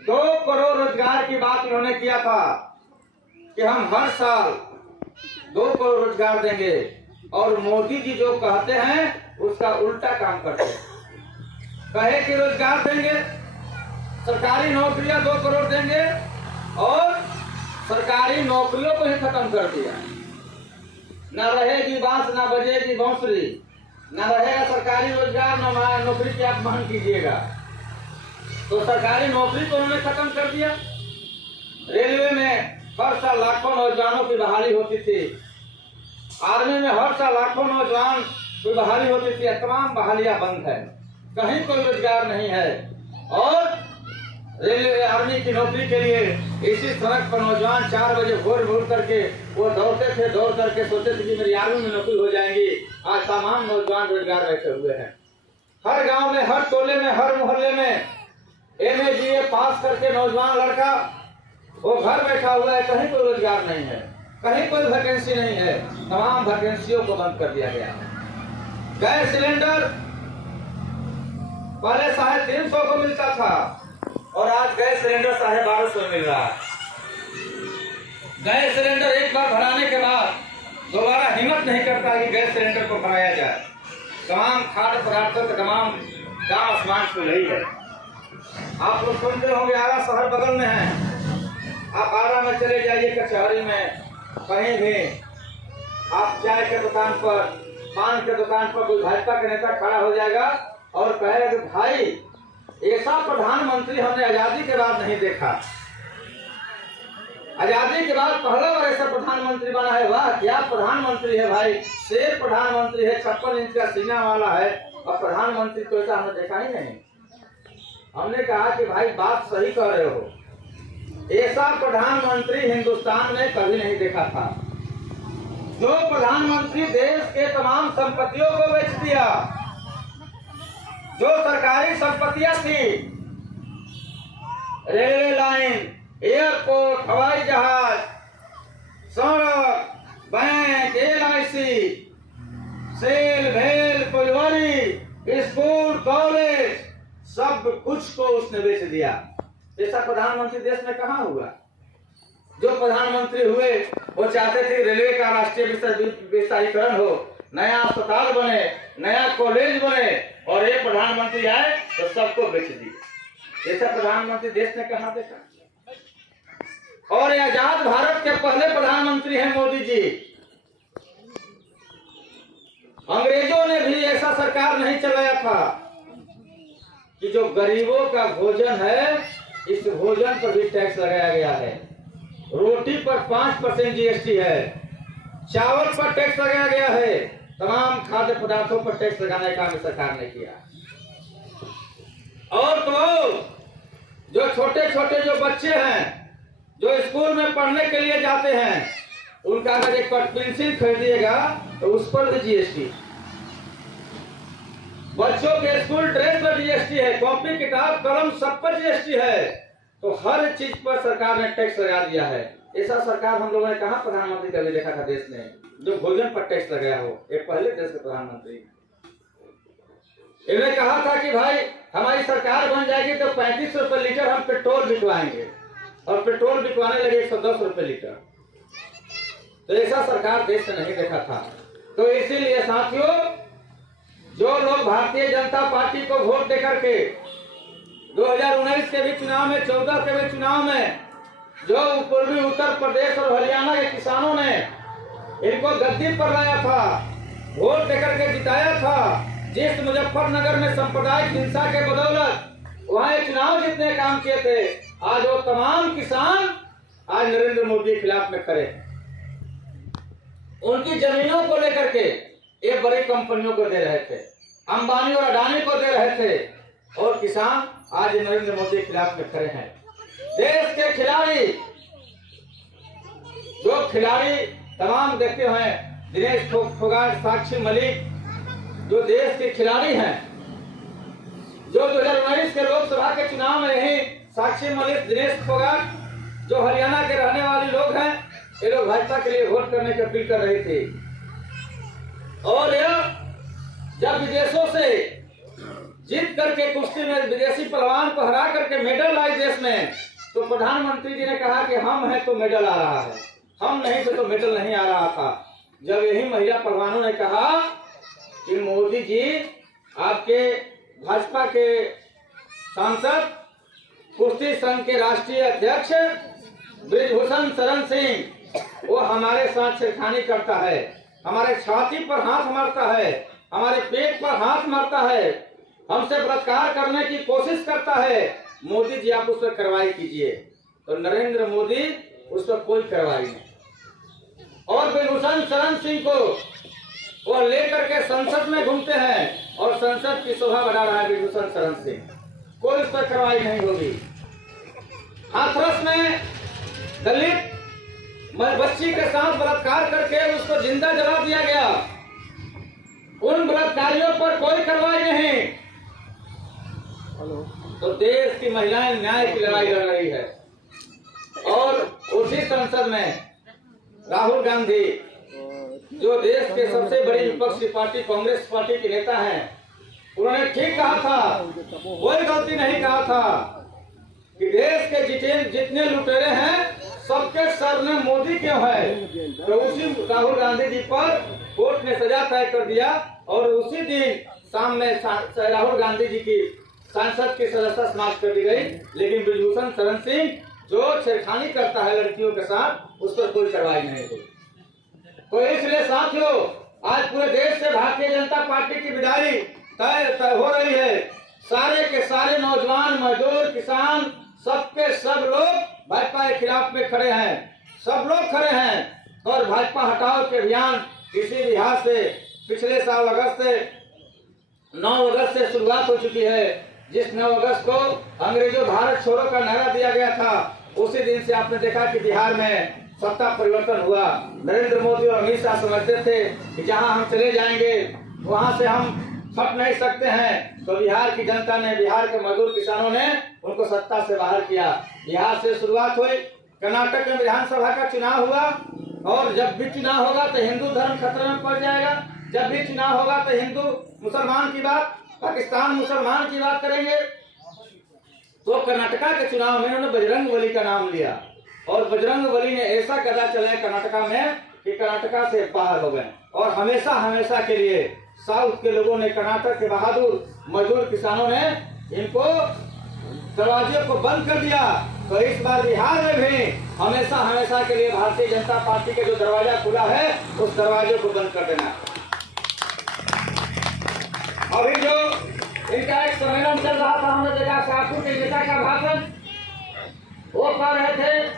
2 करोड़ रोजगार की बात इन्होंने किया था कि हम हर साल 2 करोड़ रोजगार देंगे, और मोदी जी जो कहते हैं उसका उल्टा काम करते हैं। कहे कि रोजगार देंगे, सरकारी नौकरियां 2 करोड़ देंगे, और सरकारी नौकरियों को ही खत्म कर दिया। न रहेगी बांस, न बजेगी बांसुरी, न रहेगा सरकारी रोजगार, न नौकरी की आप मांग कीजिएगा। तो सरकारी नौकरी को उन्होंने खत्म कर दिया। रेलवे में हर साल लाखों नौजवानों की बहाली होती थी, आर्मी में हर साल लाखों नौजवान की बहाली होती थी। तमाम बहालियां बंद है, कहीं कोई रोजगार नहीं है। और रेलवे आर्मी की नौकरी के लिए इसी सड़क पर नौजवान 4 बजे भोर करके वो दौड़ करके सोचते थे कि मेरी आर्मी में नौकरी हो जाएंगी। आज तमाम नौजवान रोजगार बैठे हुए हैं। हर गांव में, हर टोले में, हर मोहल्ले में MA BA पास करके नौजवान लड़का वो घर बैठा हुआ है, कहीं कोई रोजगार नहीं है, कहीं कोई वैकेंसी नहीं है। तमाम वैकेंसियों को बंद कर दिया गया है। गैस सिलेंडर पहले 350 को मिलता था, और आज गैस सिलेंडर 1250 मिल रहा है। गैस सिलेंडर एक बार भराने के बाद दोबारा हिम्मत नहीं करता कि गैस सिलेंडर को भराया जाए। तमाम खाद्य पदार्थों का तमाम दाम आसमान छू रही है। आप लोग सुनते होंगे, आरा शहर बगल में है, आप आरा में चले जाइए, कचहरी में, कहीं भी आप चाय के दुकान पर, पान के दुकान पर कोई भाजपा का नेता खड़ा हो जाएगा और कहेगा कि भाई ऐसा प्रधानमंत्री हमने आजादी के बाद नहीं देखा। आजादी के बाद पहला बार ऐसा प्रधानमंत्री बना है। वाह, क्या प्रधानमंत्री है भाई, शेर प्रधानमंत्री है, 56 इंच का सीना वाला है, और प्रधानमंत्री तो ऐसा हमने देखा ही नहीं। हमने कहा कि भाई बात सही कह रहे हो, ऐसा प्रधानमंत्री हिंदुस्तान में कभी नहीं देखा था। जो प्रधानमंत्री देश के तमाम संपत्तियों को बेच दिया, जो सरकारी संपत्तियां थी, रेलवे लाइन, एयरपोर्ट, हवाई जहाज, सड़क, बैंक, LIC, सेल, भेल, फुलवारी, स्कूल, कॉलेज, सब कुछ को उसने बेच दिया। ऐसा प्रधानमंत्री देश में कहाँ हुआ? जो प्रधानमंत्री हुए वो चाहते थे रेलवे का राष्ट्रीय विस्तारीकरण हो, नया अस्पताल बने, नया कॉलेज बने, और एक प्रधानमंत्री आए तो सबको बेच दिए। ऐसा प्रधानमंत्री देश ने कहाँ देखा? और आजाद भारत के पहले प्रधानमंत्री हैं मोदी जी। अंग्रेजों ने भी ऐसा सरकार नहीं चलाया था कि जो गरीबों का भोजन है, इस भोजन पर भी टैक्स लगाया गया है। रोटी पर 5% GST है, चावल पर टैक्स लगाया गया है, तमाम खाद्य पदार्थों पर टैक्स लगाने का सरकार ने किया। और तो जो छोटे छोटे जो बच्चे हैं, जो स्कूल में पढ़ने के लिए जाते हैं, उनका अगर एक पेंसिल खरीदिएगा तो उस पर भी GST। बच्चों के स्कूल ड्रेस पर GST है, कॉपी, किताब, कलम, सब पर GST है। तो हर चीज पर सरकार ने टैक्स लगा दिया है। ऐसा सरकार हम लोगों ने कहा प्रधानमंत्री कभी देखा था देश में जो भोजन पर टैक्स लगाया हो। एक पहले देश के प्रधानमंत्री इन्होंने कहा था कि भाई हमारी सरकार बन जाएगी तो 35 रुपए लीटर हम पेट्रोल बिकवाएंगे, और पेट्रोल बिकवाने लगे 110 रुपए लीटर। तो ऐसा सरकार देश में नहीं देखा था। तो इसीलिए साथियों, जो लोग भारतीय जनता पार्टी को वोट देकर के 2019 के भी चुनाव में, 14 के भी चुनाव में, जो पूर्वी उत्तर प्रदेश और हरियाणा के किसानों ने इनको गद्दी पर लाया था, वोट देकर के जिताया था, जिस मुजफ्फरनगर में सांप्रदायिक हिंसा के बदौलत वहां चुनाव जितने काम किए थे, आज वो तमाम किसान आज नरेंद्र मोदी के खिलाफ में खड़े हैं। उनकी जमीनों को लेकर के ये बड़ी कंपनियों को दे रहे थे, अंबानी और अडानी को दे रहे थे, और किसान आज नरेंद्र मोदी के खिलाफ में खड़े हैं। देश के खिलाड़ी, जो खिलाड़ी तमाम देखते हैं, दिनेश फोगाट, साक्षी मलिक, जो देश के खिलाड़ी हैं, जो 2019 के लोकसभा के चुनाव में रही, साक्षी मलिक, दिनेश फोगाट, जो हरियाणा के रहने वाले लोग हैं, ये लोग भाजपा के लिए वोट करने की अपील कर रहे थे। और यह जब विदेशों से जीत करके कुश्ती में विदेशी पहलवान को हरा करके मेडल लाई देश में, तो प्रधानमंत्री जी ने कहा कि हम हैं तो मेडल आ रहा है, हम नहीं थे तो मेडल नहीं आ रहा था। जब यही महिला पहलवानों ने कहा कि मोदी जी आपके भाजपा के सांसद कुश्ती संघ के राष्ट्रीय अध्यक्ष ब्रिजभूषण शरण सिंह वो हमारे साथ छेड़खानी करता है, हमारे छाती पर हाथ मारता है, हमारे पेट पर हाथ मारता है, हमसे बलात्कार करने की कोशिश करता है, मोदी जी आप उस पर कार्रवाई कीजिए। तो नरेंद्र मोदी उस पर कोई कार्रवाई नहीं। और ब्रिजभूषण शरण सिंह को वो लेकर के संसद में घूमते हैं और संसद की शोभा बढ़ा रहा है ब्रिजभूषण शरण सिंह, कोई उस पर कार्रवाई नहीं होगी। हाथरस में दलित बच्ची के साथ बलात्कार करके उसको जिंदा जला दिया गया, उन बलात्कारियों पर कोई कार्रवाई नहीं। तो देश की महिलाएं न्याय की लड़ाई लड़ रही है। और उसी संसद में राहुल गांधी जो देश के सबसे बड़ी विपक्षी पार्टी कांग्रेस पार्टी के नेता हैं, उन्होंने ठीक कहा था, कोई गलती नहीं कहा था कि देश के जितने लुटेरे हैं सबके सर में मोदी क्यों है। तो उसी राहुल गांधी जी पर कोर्ट ने सजा तय कर दिया और उसी दिन शाम में राहुल गांधी जी की सांसद की सदस्यता समाप्त कर दी गई। लेकिन ब्रिजभूषण शरण सिंह जो छेड़खानी करता है लड़कियों के साथ, उस पर कोई कार्रवाई नहीं हुई। तो इसलिए साथियों, आज पूरे देश से भारतीय जनता पार्टी की विदाई तय हो रही है। सारे के सारे नौजवान, मजदूर, किसान, सबके सब लोग भाजपा के खिलाफ में खड़े हैं, सब लोग खड़े हैं। और भाजपा हटाओ के अभियान इसी लिहाज से पिछले साल अगस्त से 9 अगस्त से शुरुआत हो चुकी है। जिस 9 अगस्त को अंग्रेजों भारत छोड़ो का नारा दिया गया था, उसी दिन से आपने देखा कि बिहार में सत्ता परिवर्तन हुआ। नरेंद्र मोदी और अमित शाह समझते थे कि जहां हम चले जाएंगे वहां से हम हट नहीं सकते हैं। तो बिहार की जनता ने, बिहार के मजदूर किसानों ने उनको सत्ता से बाहर किया। बिहार से शुरुआत हुई, कर्नाटक में विधानसभा का चुनाव हुआ। और जब भी चुनाव होगा तो हिंदू धर्म खतरे में पड़ जाएगा। जब भी चुनाव होगा तो हिंदू मुसलमान की बात, पाकिस्तान मुसलमान की बात करेंगे। तो कर्नाटका के चुनाव में उन्होंने बजरंगबली का नाम लिया और बजरंगबली ने ऐसा कदम चलाया कर्नाटका में कि कर्नाटका से बाहर हो गए। और हमेशा हमेशा के लिए साउथ के लोगों ने, कर्नाटक के बहादुर मजदूर किसानों ने इनको दरवाजे को बंद कर दिया। तो इस बार बिहार में भी हमेशा हमेशा के लिए भारतीय जनता पार्टी के जो दरवाजा खुला है, उस दरवाजे को बंद कर देना। अभी जो इनका एक सम्मेलन चल रहा था, हमने देखा शाहपुर के नेता का भाषण, वो कह रहे थे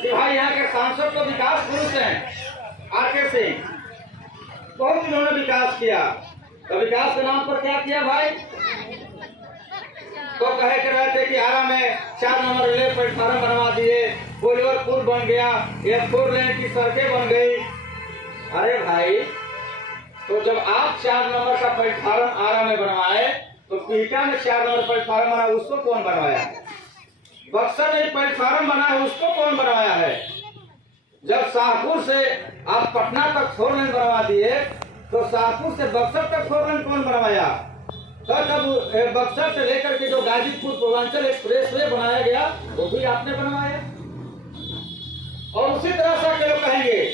कि भाई यहाँ के सांसद तो विकास पुरुष हैं, आरके सिंह, बहुत इन्होंने विकास किया। तो विकास के नाम पर क्या किया भाई? तो कहे कर रहे थे कि आरा में 4 नंबर रेलवे प्लेटफार्म बनवा दिए, कोलिवर पुल बन गया, ये 4 लेन की सड़कें बन गई। अरे भाई, तो जब आप 4 नंबर का प्लेटफार्म आरा में बनवाए, तो पीटा में 4 नंबर प्लेटफार्म बना, उसको कौन बनवाया? बक्सर में प्लेटफार्म बना है, उसको कौन बनवाया है? जब शाहपुर से आप पटना तक 4 लेन बनवा दिए, तो शाहपुर से बक्सर तक 4 लेन कौन बनवाया? तो जब बक्सर से लेकर के जो गाजीपुर पूर्वांचल एक्सप्रेस वे बनाया गया, वो भी आपने बनवाया। और उसी तरह से लोग कहेंगे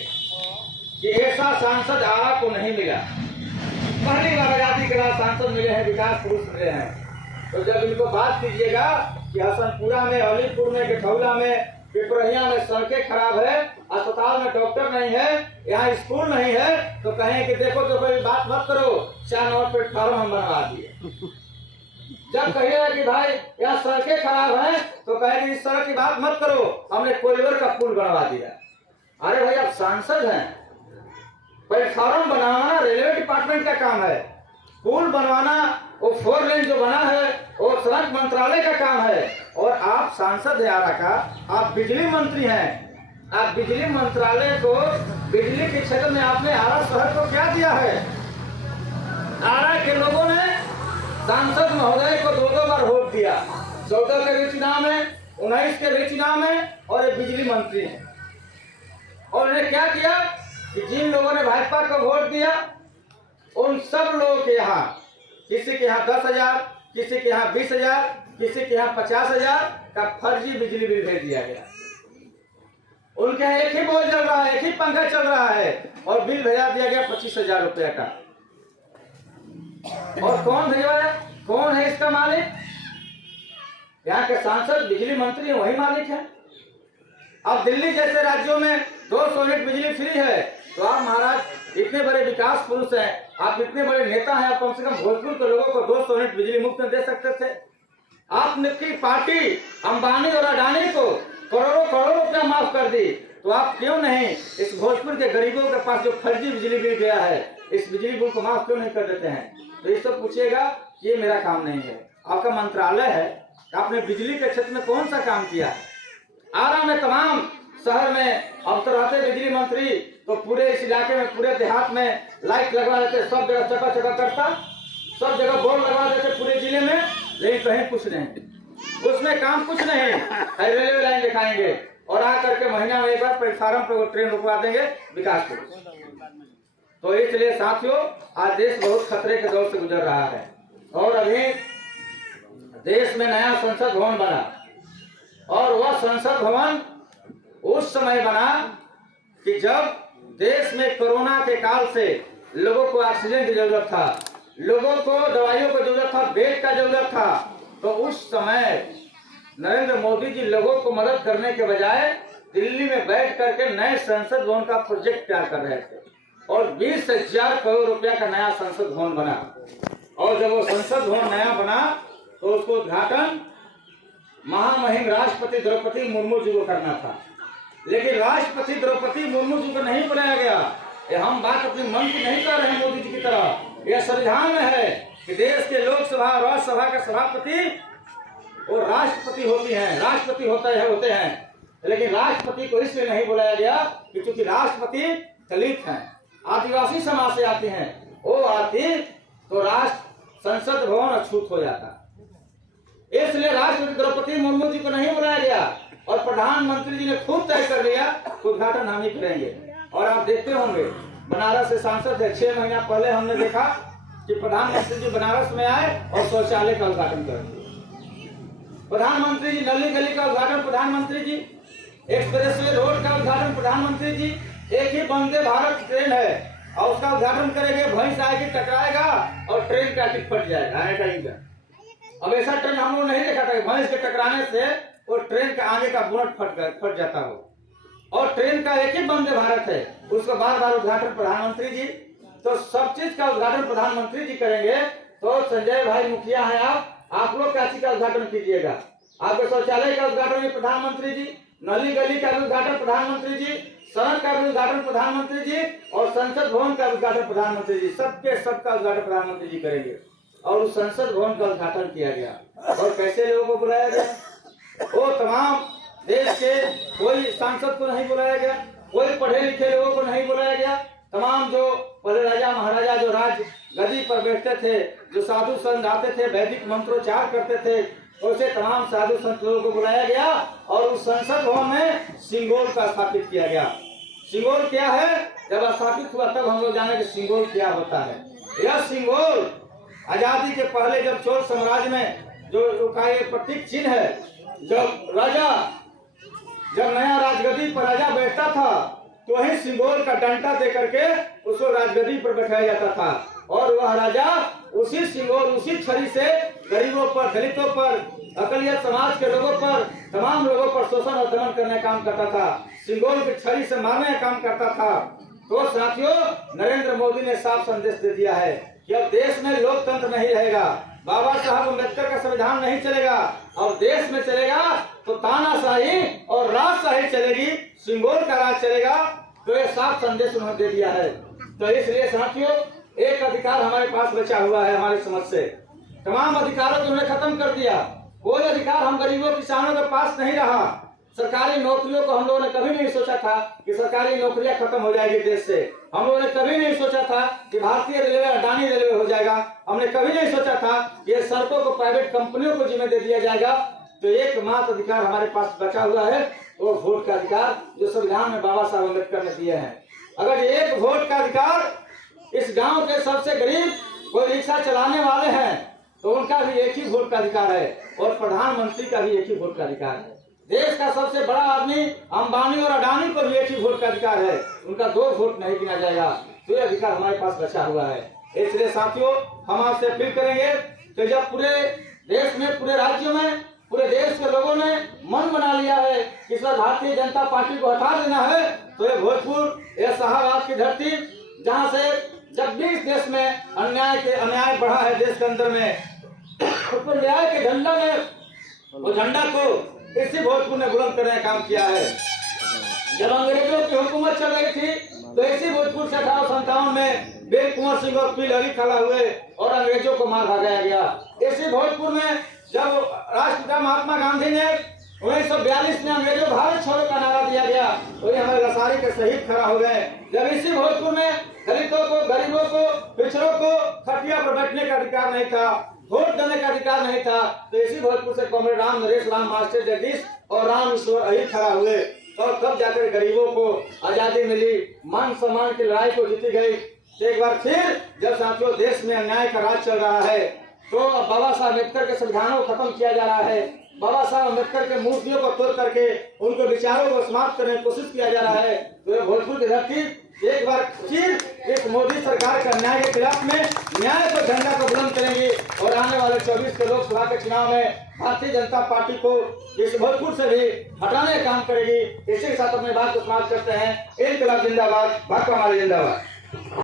कि ऐसा सांसद आरा को नहीं मिला। पहली बार आजादी के बाद सांसद मिले हैं, विकास पुरुष मिले हैं। तो जब इनको बात कीजिएगा कि हसनपुरा में, अलीपुर में, गठौला में, पिपरहिया में सड़कें खराब है, अस्पताल में डॉक्टर नहीं है, यहाँ स्कूल नहीं है, तो कहें कि देखो तो कोई बात मत करो, 4 नंबर प्लेटफार्म हम बनवा दिए। जब कहिएगा कि भाई यहाँ सड़कें खराब हैं, तो कहेंगे इस सड़क की बात मत करो, हमने कोयलवर का पुल बनवा दिया। अरे भाई, आप सांसद हैं, प्लेटफार्म बनाना रेलवे डिपार्टमेंट का काम है, पुल बनवाना, वो 4 लेन जो बना है वो सड़क मंत्रालय का काम है। और आप सांसद है आरा का, आप बिजली मंत्री हैं, आप बिजली मंत्रालय को, बिजली के क्षेत्र में आपने आरा शहर को क्या दिया है? आरा के लोगों ने सांसद महोदय को 2 बार वोट दिया, 14 के भी चुनाव में, 19 के भी चुनाव में, और ये बिजली मंत्री है। और उन्हें क्या किया कि जिन लोगों ने भाजपा को वोट दिया, उन सब लोगों के यहाँ किसी के यहाँ 10,000, किसी के यहाँ 20,000, किसी के यहाँ 50,000 का फर्जी बिजली बिल भेज दिया गया। उनके यहाँ एक ही बोल चल रहा है, एक ही पंखा चल रहा है और बिल भेजा दिया गया 25,000 रुपया का। और कौन भेजवाया, कौन है इसका मालिक? यहाँ के सांसद बिजली मंत्री वही मालिक है। अब दिल्ली जैसे राज्यों में 200 यूनिट बिजली फ्री है, तो आप महाराज इतने बड़े विकास पुरुष हैं, आप इतने बड़े नेता हैं, आप कम से कम भोजपुर के लोगों को 200 यूनिट बिजली मुफ्त में दे सकते थे। आपकी पार्टी अंबानी और अडानी को करोड़ों करोड़ों रुपया माफ कर दी, तो आप क्यों नहीं इस भोजपुर के गरीबों के पास जो फर्जी बिजली बिल गया है, इस बिजली बिल को माफ क्यों नहीं कर देते हैं? तो ये सब पूछिएगा कि ये मेरा काम नहीं है, आपका मंत्रालय है। आपने बिजली के क्षेत्र में कौन सा काम किया? आरा में तमाम शहर में अब तो रहते बिजली मंत्री, तो पूरे इस इलाके में, पूरे देहात में लाइट लगवा देते, सब जगह चका चका करता, सब जगह बोर्ड लगवा देते पूरे जिले में, लेकिन कहीं कुछ नहीं, उसमें काम कुछ नहीं है। रेलवे लाइन दिखाएंगे और आ करके महीना में एक बार प्लेटफार्म पर ट्रेन रुकवा देंगे विकास को। तो इसलिए साथियों, आज देश बहुत खतरे के दौर से गुजर रहा है और अभी देश में नया संसद भवन बना, और वह संसद भवन उस समय बना कि जब देश में कोरोना के काल से लोगों को ऑक्सीजन की जरूरत था, लोगों को दवाइयों की जरूरत था, बेड का जरूरत था। तो उस समय नरेंद्र मोदी जी लोगों को मदद करने के बजाय दिल्ली में बैठ करके नए संसद भवन का प्रोजेक्ट तैयार कर रहे थे और 20,000 करोड़ रुपया का नया संसद भवन बना। और जब वो संसद भवन नया बना तो उसको उद्घाटन महामहिम राष्ट्रपति द्रौपदी मुर्मू जी को करना था, लेकिन राष्ट्रपति द्रौपदी मुर्मू जी को नहीं बुलाया गया। ये हम बात अपने मन की नहीं कर रहे हैं मोदी जी की तरह, यह संविधान में है कि देश के लोकसभा और राज्यसभा का सभापति और राष्ट्रपति होती हैं, राष्ट्रपति होते हैं, लेकिन राष्ट्रपति को इसलिए नहीं बुलाया गया कि चूंकि राष्ट्रपति दलित हैं, आदिवासी समाज से आते हैं, वो आती तो राष्ट्र संसद भवन अछूत हो जाता। इसलिए राष्ट्रपति द्रौपदी मुर्मू जी को नहीं बुलाया गया और प्रधानमंत्री जी ने खुद तय कर लिया उद्घाटन हम ही करेंगे। और आप देखते होंगे बनारस से सांसद है, 6 महीना पहले हमने देखा कि प्रधानमंत्री जी बनारस में आए और शौचालय का उद्घाटन कर दिया। प्रधानमंत्री जी नली गली का उद्घाटन प्रधानमंत्री जी, एक्सप्रेसवे रोड का उद्घाटन प्रधानमंत्री जी, एक ही वंदे भारत ट्रेन है और उसका उद्घाटन करेंगे, भैंस आएगी टकराएगा और ट्रेन का टिकट फट जाएगा। अब ऐसा ट्रेन हम लोग नहीं देखा था, भैंस के टकराने से वो ट्रेन के आगे का बोनट फट जाता हो। और ट्रेन का एक ही वंदे भारत है, उसका बार बार उद्घाटन प्रधानमंत्री जी। तो सब चीज का उद्घाटन प्रधानमंत्री जी करेंगे। तो संजय भाई मुखिया है, आप लोग क्या चीज का उद्घाटन कीजिएगा? आपके शौचालय का उद्घाटन भी प्रधानमंत्री जी, नली गली का भी उद्घाटन प्रधानमंत्री जी, सड़क का भी उद्घाटन प्रधानमंत्री जी और संसद भवन का उद्घाटन प्रधानमंत्री जी, सबके सबका उद्घाटन प्रधानमंत्री जी करेंगे। और उस संसद भवन का उद्घाटन किया गया। और कैसे लोगों को बुलाया गया? वो तमाम देश के कोई सांसद को नहीं बुलाया गया, कोई पढ़े लिखे लोगों को नहीं बुलाया गया। तमाम जो पहले राजा महाराजा जो राज गद्दी पर बैठते थे, जो साधु संत आते थे, वैदिक मंत्रोच्चार करते थे, वैसे तमाम साधु संत लोगों को बुलाया गया और उस संसद भवन में सिंगोल का स्थापित किया गया। सिंगोल क्या है? जब स्थापित हुआ तब हम लोग जाने कि सिंगोल क्या होता है। यह सिंगोल आजादी के पहले जब चोल साम्राज्य में जो का ये प्रतीक चिन्ह है, जब नया राजगद्दी पर राजा बैठता था तो वही सिंगोल का डंडा दे करके उसको राजगद्दी पर बैठाया जाता था और वह राजा उसी सिंगोल, उसी छड़ी से गरीबों पर, दलितों पर, अकलियत समाज के लोगों पर, तमाम लोगों पर शोषण और दमन करने का काम करता था, सिंगोल की छड़ी से मारने का काम करता था। तो साथियों, नरेंद्र मोदी ने साफ संदेश दे दिया है कि अब देश में लोकतंत्र नहीं रहेगा, बाबा साहब अम्बेडकर का संविधान नहीं चलेगा, और देश में चलेगा तो तानाशाही और राजशाही चलेगी, सिंगोल का राज चलेगा। तो ये साफ संदेश उन्होंने दे दिया है। तो इसलिए साथियों, एक अधिकार हमारे पास बचा हुआ है हमारी समझ से, तमाम अधिकारों को उन्होंने खत्म कर दिया। कोई अधिकार हम गरीबों किसानों के पास नहीं रहा। सरकारी नौकरियों को हम लोगों ने कभी नहीं सोचा था कि सरकारी नौकरियां खत्म हो जाएगी देश से। हम लोगों ने कभी नहीं सोचा था कि भारतीय रेलवे अडानी रेलवे हो जाएगा। हमने कभी नहीं सोचा था कि ये सड़कों को प्राइवेट कंपनियों को जिम्मे दे दिया जाएगा। तो एकमात्र अधिकार हमारे पास बचा हुआ है, वो वोट का अधिकार, जो संविधान में बाबा साहब अम्बेडकर ने दिए हैं। अगर एक वोट का अधिकार इस गांव के सबसे गरीब कोई रिक्शा चलाने वाले हैं तो उनका भी एक ही वोट का अधिकार है और प्रधानमंत्री का भी एक ही वोट का अधिकार है। देश का सबसे बड़ा आदमी अंबानी और अडानी को भी एक ही वोट का अधिकार है, उनका 2 वोट नहीं गिना जाएगा। तो ये अधिकार हमारे पास बचा हुआ है। इसलिए साथियों, हम आपसे अपील करेंगे कि जब पूरे देश में, पूरे राज्य में, पूरे देश के लोगों ने मन बना लिया है कि इस बार भारतीय जनता पार्टी को हटा देना है, तो ये भोजपुर, ये शाहबाद की धरती, जहाँ से जब भी इस देश में अन्याय बढ़ा है देश के अंदर में, तो न्याय के झंडा में, वो झंडा को इसी भोजपुर ने बुलंद करने का काम किया है। जब अंग्रेजों की हुकूमत चल रही थी तो इसी भोजपुर से 1857 में वीर कुंवर सिंह और पी लहरी खड़ा हुए और अंग्रेजों को मार भगाया गया। इसी भोजपुर में जब राष्ट्रपिता महात्मा गांधी ने 1942 में अंग्रेजों भारत छोड़ो का नारा दिया गया, तो हमारे लसारी के शहीद खड़ा हो गए। जब इसी भोजपुर में दलितों को, गरीबों को, पिछड़ों को खटिया पर बैठने का अधिकार नहीं था, वोट देने का अधिकार नहीं था, तो इसी भोजपुर से कॉमरेड राम नरेश, राम मास्टर जगदीश और राम ईश्वर अहिर खड़ा हुए और तब जाकर गरीबों को आजादी मिली, मान सम्मान की लड़ाई को जीती गई। तो एक बार फिर जब साथियों देश में अन्याय का राज चल रहा है, तो बाबा साहब अम्बेडकर के संविधानों को खत्म किया जा रहा है, बाबा साहब अम्बेडकर के मूर्तियों को तोड़ करके उनके विचारों को समाप्त करने की कोशिश किया जा रहा है, तो भोजपुर की धरती एक बार फिर इस मोदी सरकार के अन्याय के खिलाफ में न्याय को, झंडा को बुलंद करेंगे और आने वाले 24 के लोकसभा के चुनाव में भारतीय जनता पार्टी को इस भोजपुर से भी हटाने का काम करेगी। इसी के साथ अपने बात को समाप्त करते हैं। इनकलाब जिंदाबाद, भाकपा माले जिंदाबाद।